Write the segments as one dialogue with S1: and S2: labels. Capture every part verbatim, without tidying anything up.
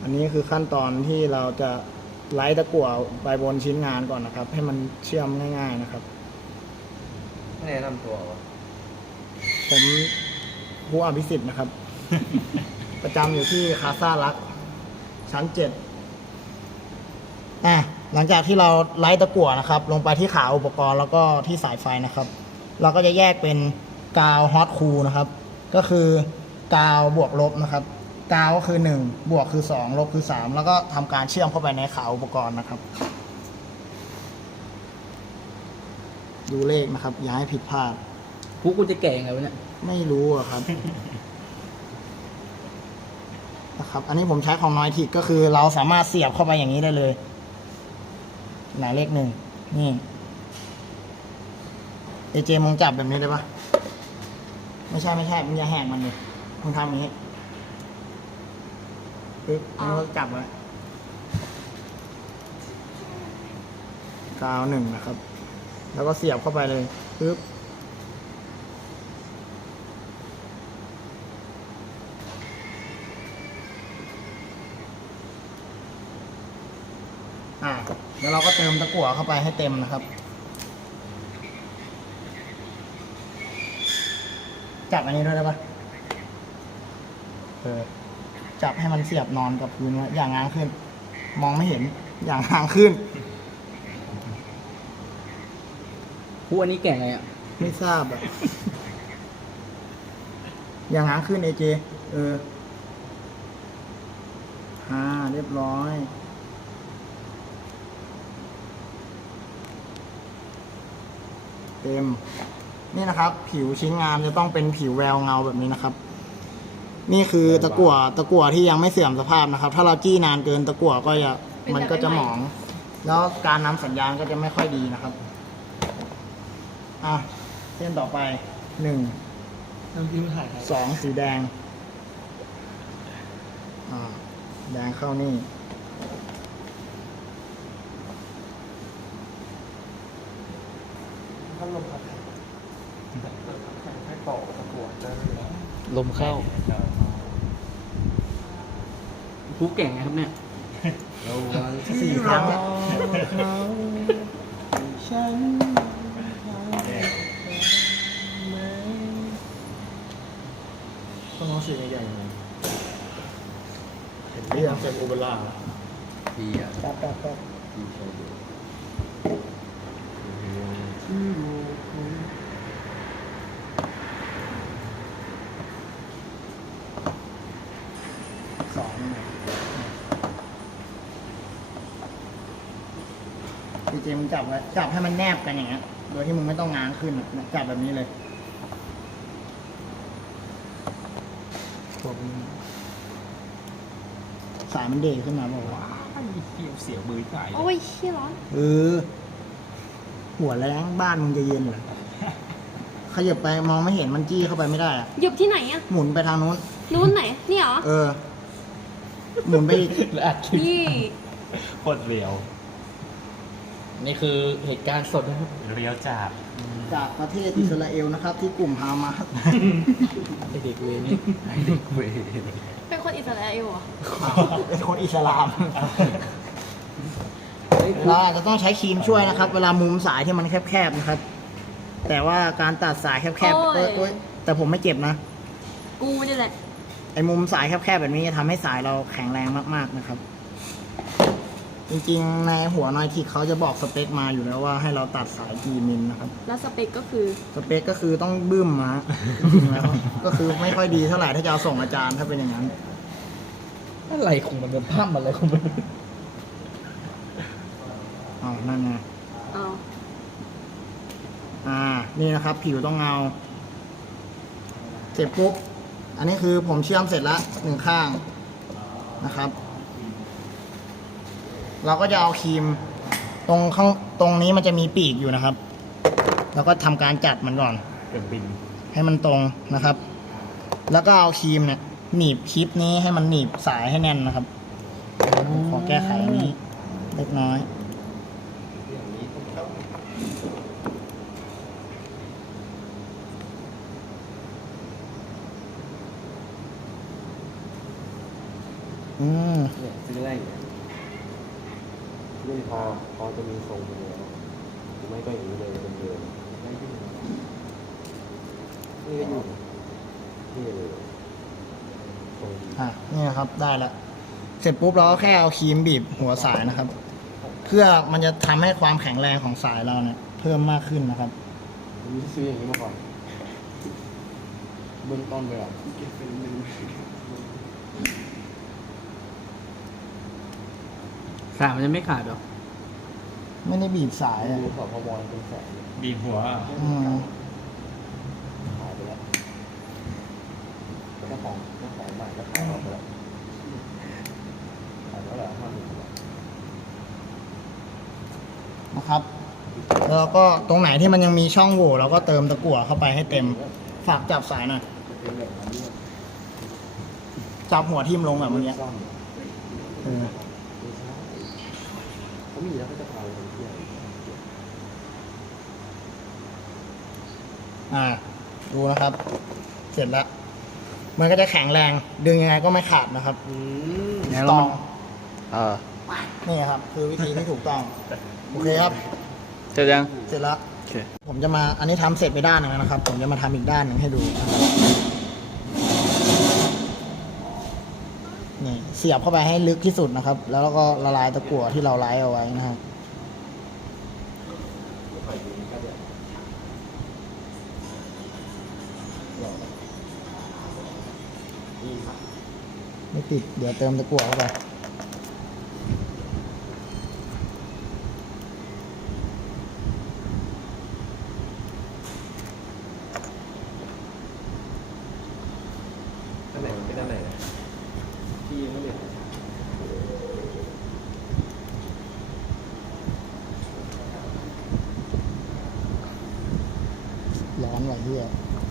S1: อันนี้คือขั้นตอนที่เราจะไล่ตะกั่วไปบนชิ้นงานก่อนนะครับ ให้มันเชื่อมง่ายๆนะครับ
S2: ไม่แนะนำตัววะ
S1: ผมผู้อภิสิทธิ์นะครับ ประจำอยู่ที่คาซาลักชั้นเจ็ดอ่ะหลังจากที่เราไล่ตะกั่วนะครับ ลงไปที่ขาอุปกรณ์แล้วก็ที่สายไฟนะครับ เราก็จะแยกเป็นกาวฮอตคูลนะครับ ก็คือกาวบวกลบนะครับกาวก็คือหนึ่งบวกคือสองลบคือสามแล้วก็ทำการเชื่อมเข้าไปในขาอุปกรณ์นะครับ ดูเลขนะครับอย่าให้ผิดพลาด
S3: ผู้กูจะแก่ยังไงวะเนี่ย
S1: ไม่รู้อะครับ นะครับ อันนี้ผมใช้ของน้อยทิกก็คือเราสามารถเสียบเข้าไปอย่างนี้ได้เลยหมายเลขหนึ่งนี่เอเจมึงจับแบบนี้ได้ปะไม่ใช่ไม่ใช่มึงอย่าแหกมันเลยมึงทำอย่างนี้ปึ๊บมึงก็จับไว้กาวหนึ่งนะครับ แล้วก็เสียบเข้าไปเลยปึ๊บอ่าแล้วเราก็เติมตะกั่วเข้าไปให้เต็มนะครับจับอันนี้ด้วยได้ปะเออจับให้มันเสียบนอนกับพื้นไว้อย่างง้างขึ้น มองไม่เห็นอย่างห่างขึ้น
S3: ผู้อันนี้แก่ไงอ่ะ
S1: ไม่ทราบอะอย่างง้างขึ้นเอเจเออฮ่าเรียบร้อยเต็มนี่นะครับ ผิวชิ้นงานจะต้องเป็นผิวแววเงาแบบนี้นะครับ นี่คือตะกั่วตะกั่วที่ยังไม่เสื่อมสภาพนะครับ ถ้าเราจี้นานเกินตะกั่วก็จะมันก็จะหมอง แล้วการนำสัญญาณก็จะไม่ค่อยดีนะครับอ่ะเส้นต่อไปหนึ่งสองสีแดงอ่าแดงเข้านี่พัดลมพัดให้เป่าตะกั่วได้เลย
S3: ลมเข้า ผู้แก่ไงครับเนี่ย
S1: สี่ครั้งแล้วฉันต้องร้องเสียงใหญ่ๆเลยเห็นเรื่องเป็นโอเปร่า
S2: ดีอ่ะ
S1: แป๊บแป๊บแป๊บ
S2: ดีโชว์ดู
S1: สองพี่เจมส์จับไว้จับให้มันแนบกันอย่างเงี้ยโดยที่มึงไม่ต้องง้างขึ้นอะจับแบบนี้เลยสายมันเดกขึ้นมาบอกว่า
S2: เสียวเสียวมือใส่
S4: โอ้ยเชี่ยร้อน
S1: เออ หัวแรงบ้านมึงจะเย็นเหรอขยับไปมองไม่เห็นมันจี้เข้าไปไม่ได้อะ
S4: หยุบที่ไหนอะ
S1: หมุนไปทางนู้น
S4: นู้นไหน นี่เหรอ
S1: เออ หมุนไปอีก
S3: อัดคลิป
S4: นี่
S2: โคตรเรียว
S3: นี่คือเหตุการณ์สดนะครับ
S2: เรียวจัด
S1: จากประเทศอิสราเอลนะครับ ที่กลุ่มฮามาส
S3: ไอเด็กเวรนี่
S2: เด็กเวร
S4: เป็นคนอิสราเอลเหรอ
S1: เป็นคนอิสลามเราอาจจะต้องใช้ครีมช่วยนะครับ เวลามุมสายที่มันแคบๆนะครับ แต่ว่าการตัดสายแคบๆ
S4: โอ้ย
S1: เอ้ยเอ้ยแต่ผมไม่เจ็บนะ
S4: กูนี่แหละ
S1: ไอ้มุมสายแคบๆแบบนี้จะทำให้สายเราแข็งแรงมากๆนะครับ จริงๆในหัวนอยทิกเขาจะบอกสเปคมาอยู่แล้วว่าให้เราตัดสายกี่มิลนะครับ
S4: แล้วสเปคก็คือ
S1: สเปคก็คือต้องบึ้มมาจริงๆแล้วก็คือไม่ค่อยดีเท่าไหร่ถ้าจะเอาส่งอาจารย์ถ้าเป็นอย่างนั้น
S3: อะไรของมันเป็นภาพอะไรของมัน
S1: อ๋อนั่นไง
S4: เอา
S1: อ่า นี่นะครับ ผิวต้องเงา เสร็จปุ๊บ อันนี้คือผมเชื่อมเสร็จแล้วหนึ่งข้างนะครับ เราก็จะเอาครีมตรงข้างตรงนี้มันจะมีปีกอยู่นะครับ แล้วก็ทำการจัดมันก่อน
S2: เป็นบิน
S1: ให้มันตรงนะครับ แล้วก็เอาครีมเนี่ยหนีบคลิปนี้ให้มันหนีบสายให้แน่นนะครับ ขอแก้ไขอันนี้เล็กน้อยอืม
S3: เนี่ยซื้ออะไรอย่างเงี้ย
S5: รุ่นพอพอจะมีทรงอยู่แล้วหรือไม่ก็อย่างนี้เลยเป็นเดิมไม่ขึ้นนี่ก็อยู่นี่เลยทรงดี
S1: อ่ะนี่นะครับได้แล้วเสร็จปุ๊บเราก็แค่เอาครีมบีบหัวสายนะครับ เพื่อมันจะทำให้ความแข็งแรงของสายเราเนี่ยเพิ่มมากขึ้นนะครับ
S5: มีที่ซื้ออย่างนี้มาก่อนเบื้องต้นไปอ่ะ
S3: สายมันจะไม่ขาดหรอ
S1: ไม่ได้บีบสายอ่ะ
S5: ดูสอบพมเป็นแสน
S2: บีบหัว
S1: อืม
S5: ขายไปแล้วเจ้าของเจ้าของใหม่ก็ขายออกไปแล้วขายแล้วแหละห้าหมื่น
S1: นะครับ แล้วเราก็ตรงไหนที่มันยังมีช่องโหว่เราก็เติมตะกั่วเข้าไปให้เต็ม ฝากจับสายหน่อย
S5: เป็นแบบนั้นด้วย
S1: จับหัวทิ่มลงแบบเมื่อกี้
S5: ซ่อม
S1: เออ
S5: ไม่ใช่เขามีแล้วก็จะพาไปเที่ยว
S1: อ่า ดูนะครับ เสร็จแล้ว มันก็จะแข็งแรง ดึงยังไงก็ไม่ขาดนะครับ
S5: อืม
S3: แล้ว
S1: ต
S3: มั
S1: อน ง
S3: เออ
S1: นี่ครับ คือวิธีที่ถูกต้อง โอเคครับ
S3: เสร็จยัง
S1: เสร็จแล้ว
S3: โอเค
S1: ผมจะมา อันนี้ทำเสร็จไปด้านหนึงแล้วนะครับ ผมจะมาทำอีกด้านหนึ่งให้ดูนะครับนี่เสียบเข้าไปให้ลึกที่สุดนะครับ แล้วก็ละลายตะกั่วที่เราไล่เอาไว้นะครับไม่ติด เดี๋ยวเติมตะกั่วเข้าไป
S5: ด้านไหนเป็นด้านไหนนะที่ยังไม่เรียน
S1: ร้อนว่ะเฮีย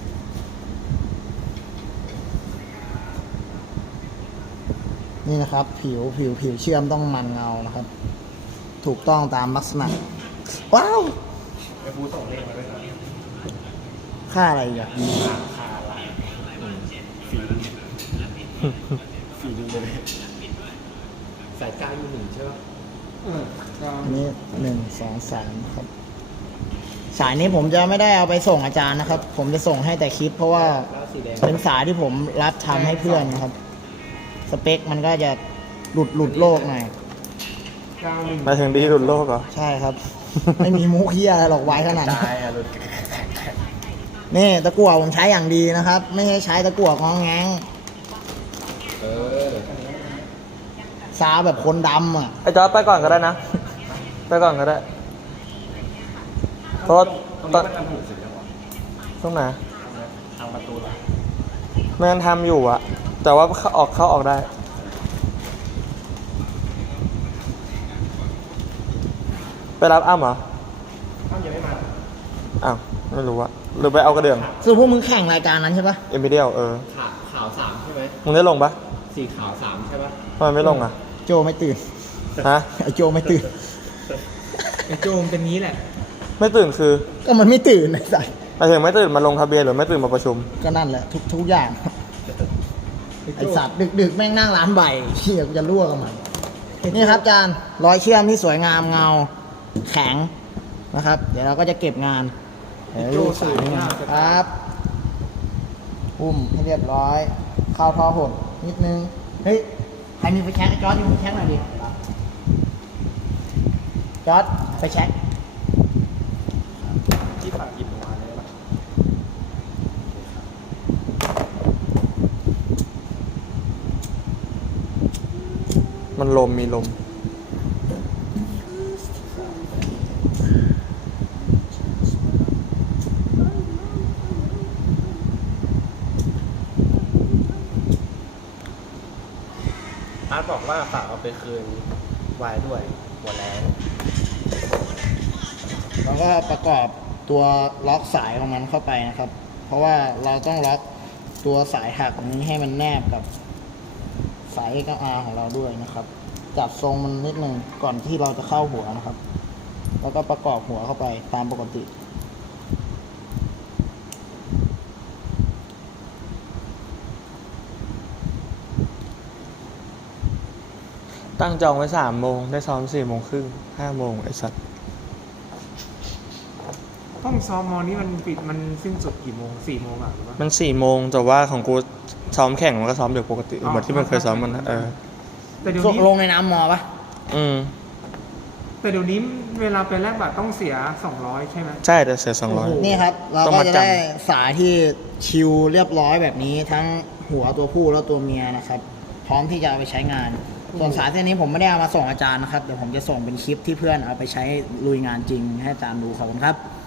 S1: นี่นะครับ ผิวผิวผิวเชื่อมต้องมันเงานะครับ ถูกต้องตามลักษณะ ว้าว
S5: ไอ้บูส่งเลขมาด้วยนะ
S1: ค่าอะไรอีกอะ
S5: คาลายฝีดึงฝีดึงไปเลยสายกลางอยู่หนึ่งใช่ป่ะ
S1: อันนี้หนึ่งสองสามครับ สายนี้ผมจะไม่ได้เอาไปส่งอาจารย์นะครับ ผมจะส่งให้แต่คลิป เพราะว่า
S5: แล้วสีแดง
S1: เป็นสายที่ผมรับทำให้เพื่อนนะครับ สเปคมันก็จะหลุดหลุดโลกหน่อย
S5: เก้าหนึ่ง
S3: มาถึงดีหลุดโลกเหรอ
S1: ใช่ครับ ไม่มีมุกเฮียอะไรหรอกไว้ขนาดนั้น
S5: ตายอ่ะหลุด
S1: นี่ตะกั่วผมใช้อย่างดีนะครับ ไม่ใช่ใช้ตะกั่วงองแงง
S5: เออ
S1: ซาแบบคนดำอ่ะ
S3: ไอ้จอร์จไปก่อนก็ได้นะ ไปก่อนก็ได้เพราะว่า
S5: ตรง
S3: ต
S5: นี้
S3: อน
S5: มันทำถูกสุดแล้ววะ
S3: ตรงไหน
S5: ทางประตูหลัง
S3: แม่งทำอยู่อะแต่ว่าเข้าออกเข้าออกได้ ไปรับอ้ำเหรอ
S5: อ้าวยังไม่มา
S3: อ้าวไม่รู้อะหรือไปเอากระเดื่อง
S1: สรุปพวกมึงแข่งรายการนั้นใช่ปะ
S3: เอ็มพีเดียลเออ
S5: ขาวขาวสามใช่ไหม
S3: มึงได้ลงปะ
S5: สีขาวสามใช่ป่ะ
S3: ทำไมไม่ลงอะ
S1: โจไม่ตื่น
S3: ฮะ
S1: ไอโจไม่ตื่น
S2: ไอ้โจมเป็นนี้แหละ
S3: ไม่ตื่นคือ
S1: ก็มันไม่ตื่นไอ้สัส
S3: หมายถึงไม่ตื่นมาลงทะเบียนหรือไม่ตื่นมาประชุม
S1: ก็นั่นแหละทุกทุกอย่าง ไอสัตว์ดึกดึกๆแม่งนั่งร้านใบเฮียกูจะรั่วกับมัน นี่ครับอาจารย์รอยเชื่อมที่สวยงามเงา แข็งนะครับ เดี๋ยวเราก็จะเก็บงานเดี๋ยวรูดสายนี่ครับอุ้มให้เรียบร้อย เข้าท่อหดนิดนึง เฮ้ย ใครมีไฟแช็กไอ้จอร์ดอยู่ไฟแช็กหน่อยดิ จอร์ดไฟแช็ก
S5: ที่ฝากหยิบออกมาได้ป่ะ
S3: มันลมมีลม
S5: อาร์ตบอกว่าฝากเอาไปคืนวายด้วยหัวแรง
S1: แล้วก็ประกอบตัวล็อกสายของมันเข้าไปนะครับ เพราะว่าเราต้องล็อกตัวสายหักนี้ให้มันแนบกับสาย เอ็กซ์ อาร์ ของเราด้วยนะครับ จัดทรงมันนิดนึงก่อนที่เราจะเข้าหัวนะครับ แล้วก็ประกอบหัวเข้าไปตามปกติ
S6: ตั้งจองไว้สามโมงได้ซ้อมสี่โมงครึ่งห้าโมงไอ้สัตว์
S2: ห้องซ้อมมอนี้มันปิดมันสิ้นสุดกี่โมงสี่โมงอ่ะหรือว่า
S6: มันสี่โมงแต่ว่าของกูซ้อมแข่งมันก็ซ้อมเดี๋ยวปกติ
S2: อ๋อ
S6: เหมือนที่มันเคยซ้อมมันนะเออ
S2: แต่เดี๋ยว
S1: ส่ง
S2: นี้
S1: ลงในน้ำมอปะ
S6: อืม
S2: แต่เดี๋ยวนี้เวลาไปแลกบัตรต้องเสียสองร้อยใช่ไหม
S6: ใช่แต่เสียสองร้อย
S1: นี่ครับ เรา
S6: ต้อง
S1: ก็
S6: มา
S1: จะ
S6: จำ
S1: ได้สายที่คิวเรียบร้อยแบบนี้ ทั้งหัวตัวผู้และตัวเมียนะครับ พร้อมที่จะเอาไปใช้งาน ส่วนสายเส้นนี้ผมไม่ได้เอามาส่งอาจารย์นะครับ เดี๋ยวผมจะส่งเป็นคลิปที่เพื่อนเอาไปใช้ลุยงานจริงให้อาจารย์ดูขอบคุณครับ